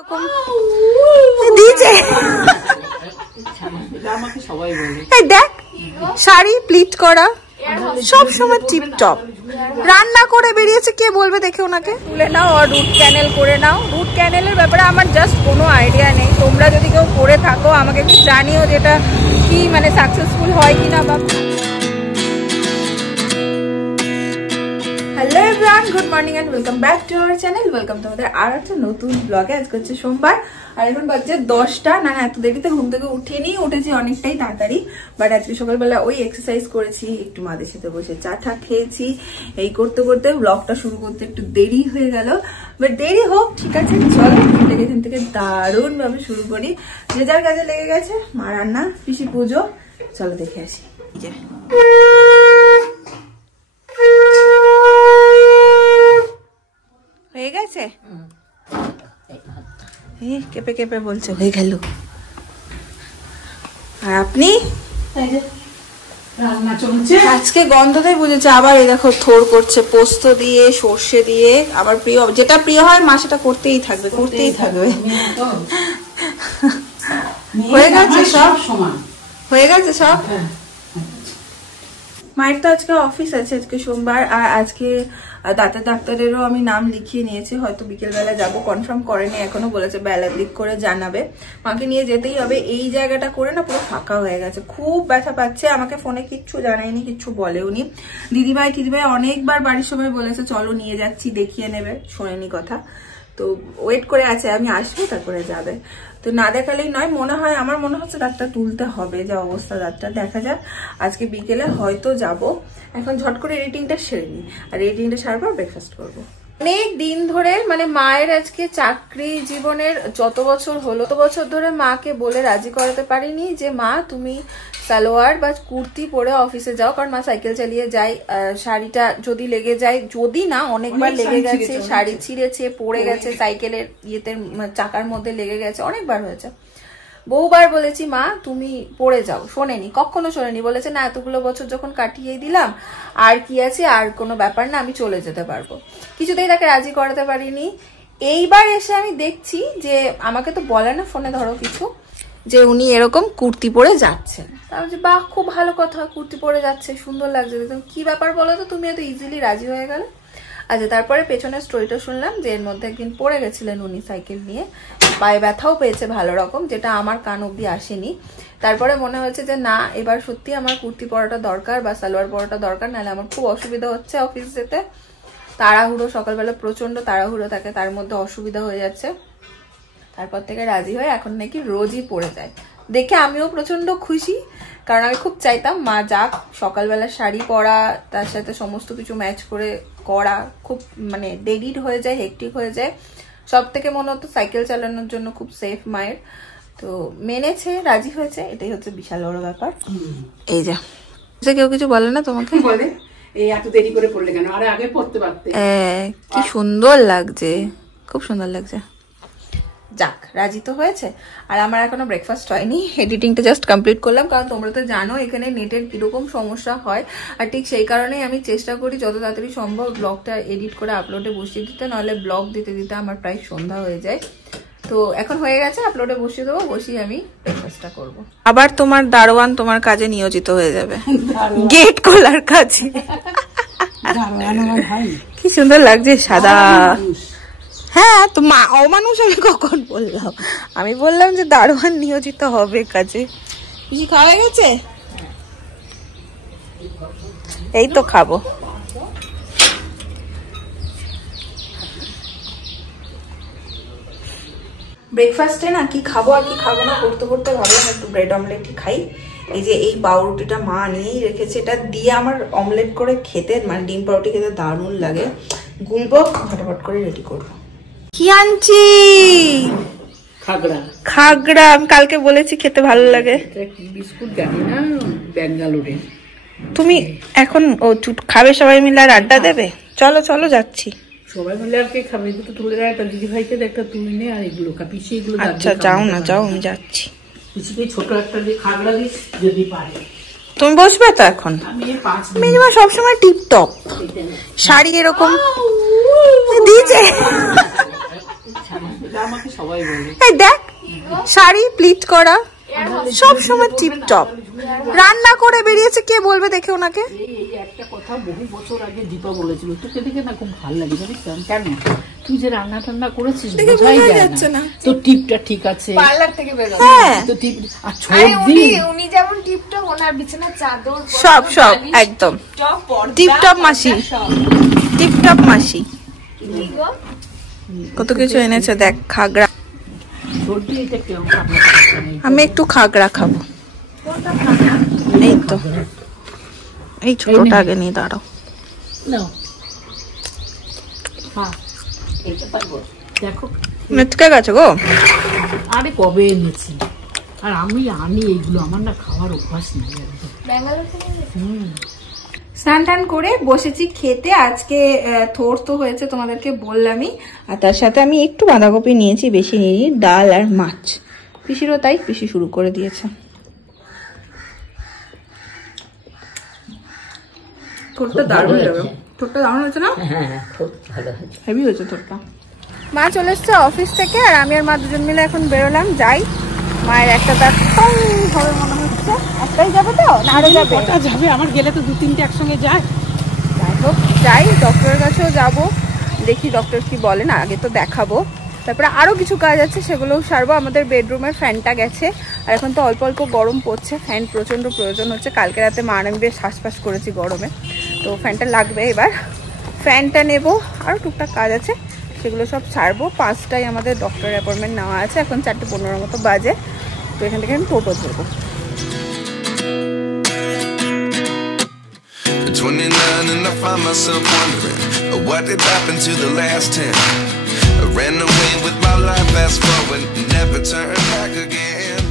এরকম দিয়েছে দেখ, শাড়ি প্লিট করা, সব সময় টিপটপ। রান্না করে বেরিয়েছে, কে বলবে দেখে ওনাকে। তুলে নাও আর রুট ক্যানেল করে নাও। রুট ক্যানেলের ব্যাপারে আমার জাস্ট কোনো আইডিয়া নেই। তোমরা যদি কেউ করে থাকো আমাকে একটু জানিও যেটা কি মানে সাকসেসফুল হয় কিনা। বা hello everyone, good morning and welcome back to our channel. Welcome তোমাদের আর একটা নতুন ব্লগে। আজকে হচ্ছে সোমবার আর এখন বাজছে 10টা। না এত দেরিতে ঘুম থেকে উঠিনি, উঠেছি অনেকটাই তাড়াতাড়ি। বাট আজকে সকালবেলা ওই এক্সারসাইজ করেছি, একটু মাদের সাথে বসে চা টা খেয়েছি। এই করতে করতে ব্লগটা শুরু করতে একটু দেরি হয়ে গেল। বাট দেরি হোক, ঠিক আছে, চলো এখান থেকে দারুণ ভাবে শুরু করি। যে যার কাজে লেগে গেছে, মা রান্না, পিসি পুজো, চলো দেখে আসি। হয়ে গেছে, কেঁপে কেঁপে বলছে হয়ে গেল। আর আপনি? রান্না চলছে। আজকে গন্ধটাই বুঝেছে। আবার এই দেখো থোড় করছে পোস্ত দিয়ে, সর্ষে দিয়ে। আবার প্রিয়, যেটা প্রিয় হয় মা সেটা করতেই থাকবে, করতেই থাকবে। হয়ে গেছে সব, হয়ে গেছে সব। মায়ের তো আজকে অফিস আছে, আজকে সোমবার। আর আজকে ডাক্তারেরও আমি নাম লিখিয়ে নিয়েছি, হয়তো বিকেলবেলা যাব, কনফার্ম করেনি এখনো, বলেছে বেলার দিক করে জানাবে। মাকে নিয়ে যেতেই হবে। এই জায়গাটা করে না পুরো ফাঁকা হয়ে গেছে, খুব ব্যথা পাচ্ছে। আমাকে ফোনে কিচ্ছু জানায়নি, কিচ্ছু বলেওনি। দিদিভাই অনেকবার বাড়ির সময় বলেছে চলো নিয়ে যাচ্ছি, দেখিয়ে নেবে, শোনেনি কথা। তো ওয়েট করে আছে আমি আসবো তারপরে যাবে। তো না দেখালেই নয়, আমার মনে হচ্ছে ডাক্তার তুলতে হবে, যা অবস্থা ডাক্তার। দেখা যাক, আজকে বিকেলে হয়তো যাব। এখন ঝট করে এডিটিংটা সেরে নিই, আর এডিটিংটা সারার পর ব্রেকফাস্ট করবো। অনেক দিন ধরে মানে মায়ের আজকে চাকরি জীবনের যত বছর হলো, তত বছর ধরে মাকে বলে রাজি করাতে পারিনি যে মা তুমি সালোয়ার বা কুর্তি পরে অফিসে যাও, কারণ মা সাইকেল চালিয়ে যায়। শাড়িটা যদি লেগে যায়, যদি না অনেকবার লেগে গেছে, শাড়ি ছিঁড়েছে, পড়ে গেছে, সাইকেলের ইয়েতে চাকার মধ্যে লেগে গেছে, অনেকবার হয়েছে। বহুবার বলেছি মা তুমি পড়ে যাও, শোনেনি, কখনো শোনেনি। বলেছে না এতগুলো বছর যখন কাটিয়ে দিলাম আর কি আছে, আর কোনো ব্যাপার না, আমি চলে যেতে পারবো। কিছুতেই তাকে রাজি করাতে পারিনি। এইবার এসে আমি দেখছি যে আমাকে তো বলে না ফোনে ধরো কিছু, যে উনি এরকম কুর্তি পরে যাচ্ছেন। তারপর যে বাহ খুব ভালো কথা, কুর্তি পরে যাচ্ছে, সুন্দর লাগছে দেখুন। কি ব্যাপার বলো তো, তুমি এত ইজিলি রাজি হয়ে গেলে? আচ্ছা, তারপরে পেছনের স্টোরিটা শুনলাম যে এর মধ্যে একদিন পড়ে গেছিলেন উনি সাইকেল নিয়ে, পায়ে ব্যথাও পেয়েছে ভালো রকম, যেটা আমার কান অব্দি আসেনি। তারপরে মনে হয়েছে যে না এবার সত্যি আমার কুর্তি পরাটা দরকার বা সালোয়ার পরাটা দরকার, নাহলে আমার খুব অসুবিধা হচ্ছে অফিস যেতে। তাড়াহুড়ো, সকালবেলা প্রচন্ড তাড়াহুড়ো থাকে, তার মধ্যে অসুবিধা হয়ে যাচ্ছে। তারপর থেকে রাজি হয়ে এখন নাকি রোজই পরে যায়। দেখে আমিও প্রচন্ড খুশি, কারণ আমি খুব চাইতাম মা যাক, সকালবেলা শাড়ি পরা, তার সাথে সমস্ত কিছু ম্যাচ করে করা খুব মানে ডেডিড হয়ে যায়, হেকটিক হয়ে যায়। সব থেকে মনে হতো সাইকেল চালানোর জন্য খুব সেফ মায়ের। তো মেনেছে, রাজি হয়েছে, এটাই হচ্ছে বিশাল বড় ব্যাপার। এই যা কেউ কিছু বলে না তোমাকে? বলে এই এত দেরি করে পড়লে কেন, আরে আগে পড়তে পারতে। কি সুন্দর লাগছে, খুব সুন্দর লাগছে। যাক, রাজি তো হয়েছে। আর আমার এখনো ব্রেকফাস্ট হয়নি, এডিটিংটা জাস্ট কমপ্লিট করলাম, কারণ তোমরা তো জানো এখানে নেটের কিরকম সমস্যা হয়। আর ঠিক সেই কারণেই আমি চেষ্টা করি যত তাড়াতাড়ি সম্ভব ব্লগটা এডিট করে আপলোডে বসিয়ে দিতে, নাহলে ব্লগ দিতে দিতে আমার প্রায় সন্ধ্যা হয়ে যায়। তো এখন হয়ে গেছে, আপলোডে বসিয়ে দেবো, বসিয়ে আমি ব্রেকফাস্টটা করবো। আবার তোমার দারোয়ান তোমার কাজে নিয়োজিত হয়ে যাবে, গেট খোলার কাজে। কি সুন্দর লাগছে সাদা। হ্যাঁ তো মা অমানুষ আমি কখন বললাম? আমি বললাম যে দারোয়ান নিয়োজিত হবে কাজে। কিছু খাওয়া গেছে? এই তো খাবো। ব্রেকফাস্টে না কি খাবো আর কি খাবো না করতে করতে ভাবলাম একটু ব্রেড অমলেটই খাই। এই যে এই পাউরুটিটা মা নিয়েই রেখেছে, এটা দিয়ে আমার অমলেট করে খেতে, মানে ডিম পাউরুটি খেতে দারুণ লাগে। গুলবো, ফটাফট করে রেডি করবো। কি আনছি? খাগড়া। আমি কালকে বলেছি খেতে ভালো লাগে। বিস্কুট জানি না, ব্যাঙ্গালোরে। তুমি এখন ও খাবে সবাই মিলে আর আড্ডা দেবে? চলো চলো যাচ্ছি। সবাই মিলে আর কে খাবে? দুটো তুলে দেয়, একটা দিদি ভাইকে একটা তুলে নে, আর এগুলো পিছিয়ে এগুলো। আচ্ছা যাও না, যাও, আমি যাচ্ছি। পিছিয়ে ছোট একটা দিয়ে খাগড়া দিস যদি পারে। তুমি বসবে তো এখন? মিনিমা সবসময় টিপটপ, শাড়ি এরকম দিয়েছে। আমাকে সবাই বলে। এই দেখ শাড়ি প্লিট করা, সব সময় টিপটপ, রান্না করে বেরিয়েছে, কে বলবে দেখে ওনাকে। এই একটা কথা বহু বছর আগে দীপা বলেছিল, তোকে দেখে না খুব ভালো লাগে জানিস কেন? তুই যে রান্না টান্না করেছিস বোঝাই যাচ্ছে না, তো টিপটা ঠিক আছে পার্লার থেকে বের হলো। হ্যাঁ তো টিপ আর উনি যেমন টিপটপ, ওনার বিছানার চাদর সব সব একদম টিপটপ মাসি, টিপটপ মাসি। কত কিছু এনেছে দেখ, খাগড়া। আমি একটু খাগড়া খাবো। এই তো এই ছোটটা আগে নিয়ে দাঁড়াও। দেখো মেটকে গেছে গো। আরে কবে এনেছি, আর আমি আনি এইগুলো, আমার না খাওয়ার অভ্যাস নেই। স্নান টান করে বসেছি খেতে। আজকে থোর তো হয়েছে তোমাদেরকে বললামই, আর তার সাথে আমি একটু বাঁধাকপি নিয়েছি, বেশি নিয়ে ডাল আর মাছ। পিসিরও তাই, পিসি শুরু করে দিয়েছে। থোরটা দারুণ হয়েছে, থোরটা দারুণ হয়েছে না? হেভি হয়েছে থোরটা। মা চলে এসছে অফিস থেকে, আর আমি আর মা দুজন মিলে এখন বেরোলাম। যাই, মায়ের একটা দাঁত হবে মনে হচ্ছে। একটাই যাবে তো না আরো যাবে? যাবে, আমার গেলে তো 2-3টে একসঙ্গে যায়। যাই হোক যাই, ডক্টরের কাছেও যাব, দেখি ডক্টর কি বলেন, আগে তো দেখাবো। তারপরে আরো কিছু কাজ আছে, সেগুলোও সারবো। আমাদের বেডরুমের ফ্যানটা গেছে, আর এখন তো অল্প অল্প গরম পড়ছে, ফ্যান প্রচন্ড প্রয়োজন হচ্ছে। কালকে রাতে মা আমি বেশ শ্বাসফাস করেছি গরমে, তো ফ্যানটা লাগবে। এবার ফ্যানটা নেব, আরো টুকটাক কাজ আছে, সেগুলো সব ছাড়বো। 5টায় আমাদের ডক্টরের অ্যাপয়েন্টমেন্ট নেওয়া আছে, এখন 4:15 মতো বাজে। তো এখান থেকে আমি টোটো ধরবো। 29 and I find myself wondering what did happen to the last 10. I ran away with my life, fast forward, never turn back again.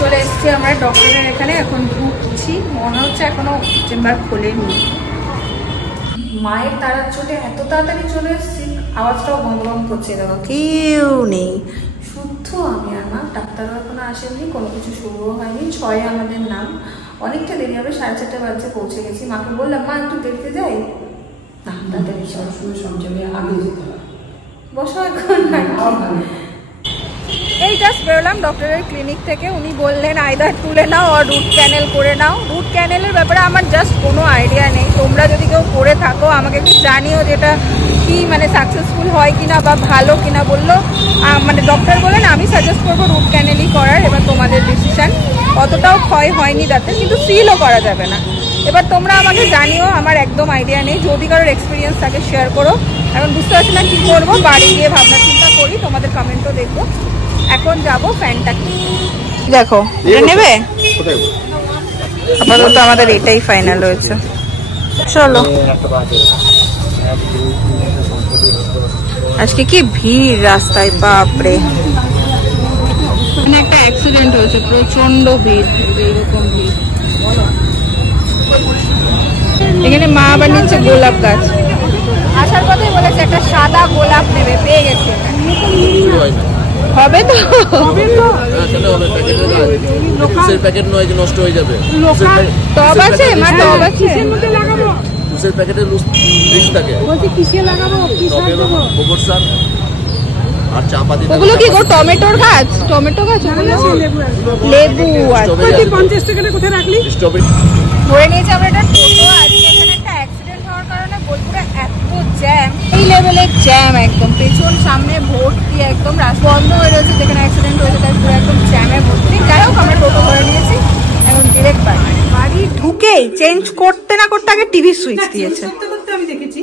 চলে এসেছি আমরা ডক্টরের এখানে, এখন ঢুকছি। মনে হচ্ছে এখনো চেম্বার খোলেনি। মায়ের তারার চোটে এত তাড়াতাড়ি চলে এসেছি, আওয়াজটাও বন্ধ বন্ধ করছে। দেখো কেউ নেই, শুদ্ধ আমি আর মা। ডাক্তারও এখনো আসেননি, কোনো কিছু শুরুও হয়নি। 6-এ আমাদের নাম, অনেকটা দেরি হবে, 4:30 বাজে পৌঁছে গেছি। মাকে বললাম মা একটু দেখতে যাই না, তাড়াতাড়ি সব জায়গায় আগে যেতে হয়, বসো এখন। এই জাস্ট বেরোলাম ডক্টরের ক্লিনিক থেকে। উনি বললেন আইদার তুলে নাও আর রুট ক্যানেল করে নাও। রুট ক্যানেলের ব্যাপারে আমার জাস্ট কোনো আইডিয়া নেই, তোমরা যদি কেউ করে থাকো আমাকে একটু জানিও, যেটা কি মানে সাকসেসফুল হয় কিনা বা ভালো কিনা। বললো মানে ডক্টর বলেন আমি সাজেস্ট করবো রুট ক্যানেলই করার, এবার তোমাদের ডিসিশন। অতটাও ক্ষয় হয়নি দাঁতে, কিন্তু সিলও করা যাবে না। এবার তোমরা আমাকে জানিও, আমার একদম আইডিয়া নেই। যদি কারোর এক্সপিরিয়েন্স থাকে শেয়ার করো। এখন বুঝতে পারছি না কি করবো, বাড়ি গিয়ে ভাবনা চিন্তা করি, তোমাদের কমেন্টও দেখবো। এখন যাবো ফ্যানটা দেখো নেবে। আপাতত আমাদের এটাই ফাইনাল হয়েছে, চলো। আজকে কি ভিড় রাস্তায়, বাপরে। একটা অ্যাক্সিডেন্ট হয়েছে, প্রচন্ড ভিড়, এরকম ভিড়। এখানে মা আবার নিচ্ছে গোলাপ গাছ। আসার কথাই বলেছে একটা সাদা গোলাপ নেবে, পেয়ে গেছে। হবে তো, প্যাকেট নয় যে নষ্ট হয়ে যাবে। টব আছে মা, টব আছে। জুসের প্যাকেটে রিস্ক থাকে। বলছি কিসে লাগাবো, কি সার দেবো? গোবর সার আর চাপা দিতে। ওগুলো কি গো টমেটোর গাছ? টমেটো গাছ, লেবু। আচ্ছা 50 টাকা কোথায় রাখলি? স্ট্রবেরি ধরে নিয়েছি আমরা এটা টোটো। আজকে এখানে একটা অ্যাক্সিডেন্ট হওয়ার কারণে বোলপুরে এত জ্যাম, এই লেভেলের জ্যাম, একদম পেছন সামনে ভর্তি, একদম রাস্তা বন্ধ হয়ে রয়েছে। যেখানে অ্যাক্সিডেন্ট হয়েছে তাই পুরো একদম জ্যামে ভর্তি। যাই হোক আমরা টোটো ধরে নিয়েছি, এখন ডিরেক্ট বাড়ি ঢুকেই চেঞ্জ করতে না করতে আগে টিভি সুইচ দিয়েছে। আমি দেখেছি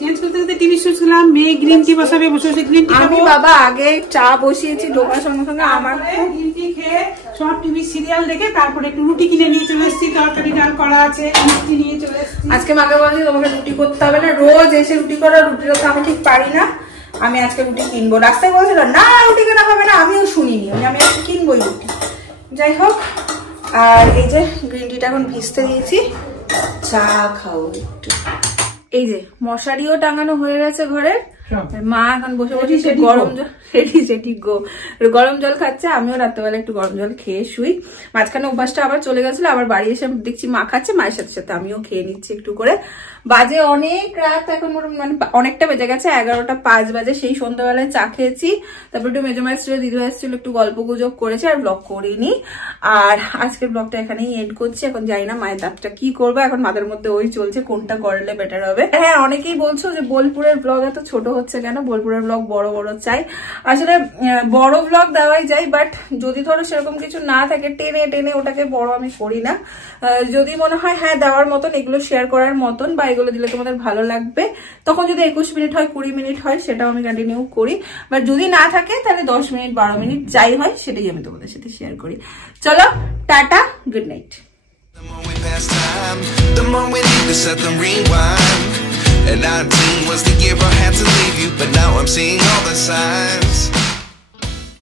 চেঞ্জ করতে করতে টিভি শুনছিলাম, মেয়ে গ্রিন টি বসাবে, বসে গ্রিন টি। আমি বাবা আগে চা বসিয়েছি, ঢোকার সঙ্গে সঙ্গে আমার গ্রিন টি খেয়ে সব টিভি সিরিয়াল দেখে তারপরে একটু রুটি কিনে নিয়ে চলে এসেছি, তরকারি ডাল করা আছে, মিষ্টি নিয়ে চলে এসেছি। আজকে মাকে বলছি তোমাকে রুটি করতে হবে না, রোজ এসে রুটি করো, রুটিটা তো আমি ঠিক পারি না, আমি আজকে রুটি কিনবো। রাস্তায় বলছিল না রুটি কেনা হবে না, আমিও শুনিনি, আমি আজকে কিনবোই রুটি। যাই হোক, আর এই যে গ্রিন টিটা এখন ভিজতে দিয়েছি, চা খাও একটু। এই যে মশারিও টাঙানো হয়ে গেছে ঘরের, মা এখন বসে বসে গরম জল সেটি গরম জল খাচ্ছে, আমিও রাত্রেবেলা একটু গরম জল খেয়ে শুই। মাঝখানে অভ্যাসটা আবার চলে গেছিল, আবার বাড়ি এসে দেখছি মা খাচ্ছে, মায়ের সাথে সাথে আমিও খেয়ে নিচ্ছি একটু করে। বাজে অনেক রাত, এখন মানে অনেকটা বেজে গেছে, 11:05 বাজে। সেই সন্ধ্যাবেলায় চা খেয়েছি, তারপর একটু মেজমা এসেছিল, দিদি এসেছিল, একটু গল্প গুজব করেছে, আর ব্লগ করিনি। আর আজকের ব্লগটা এখানেই এন্ড করছি। এখন জানি না মায়ের দাঁতটা কি করবো, এখন মাথার মধ্যে ওই চলছে কোনটা করলে বেটার হবে। হ্যাঁ, অনেকেই বলছো যে বোলপুরের ব্লগ এত ছোট হচ্ছে কেন, বোলপুরের ব্লগ বড় বড় চাই। আসলে বড় ব্লগ দেওয়াই যায়, বাট যদি ধরো সেরকম কিছু না থাকে, টেনে টেনে ওটাকে বড় আমি করি না। যদি মনে হয় হ্যাঁ দেওয়ার মতন, এগুলো শেয়ার করার মতন, বা এগুলো দিলে তোমাদের ভালো লাগবে, তখন যদি 21 মিনিট হয়, 20 মিনিট হয়, সেটাও আমি কন্টিনিউ করি। বাট যদি না থাকে তাহলে 10 মিনিট 12 মিনিট যাই হয় সেটাই আমি তোমাদের সাথে শেয়ার করি। চলো, tata, good night. The more we pass time, the more we need to set the rewind. And 19 was the year I had to leave you, but now I'm seeing all the signs.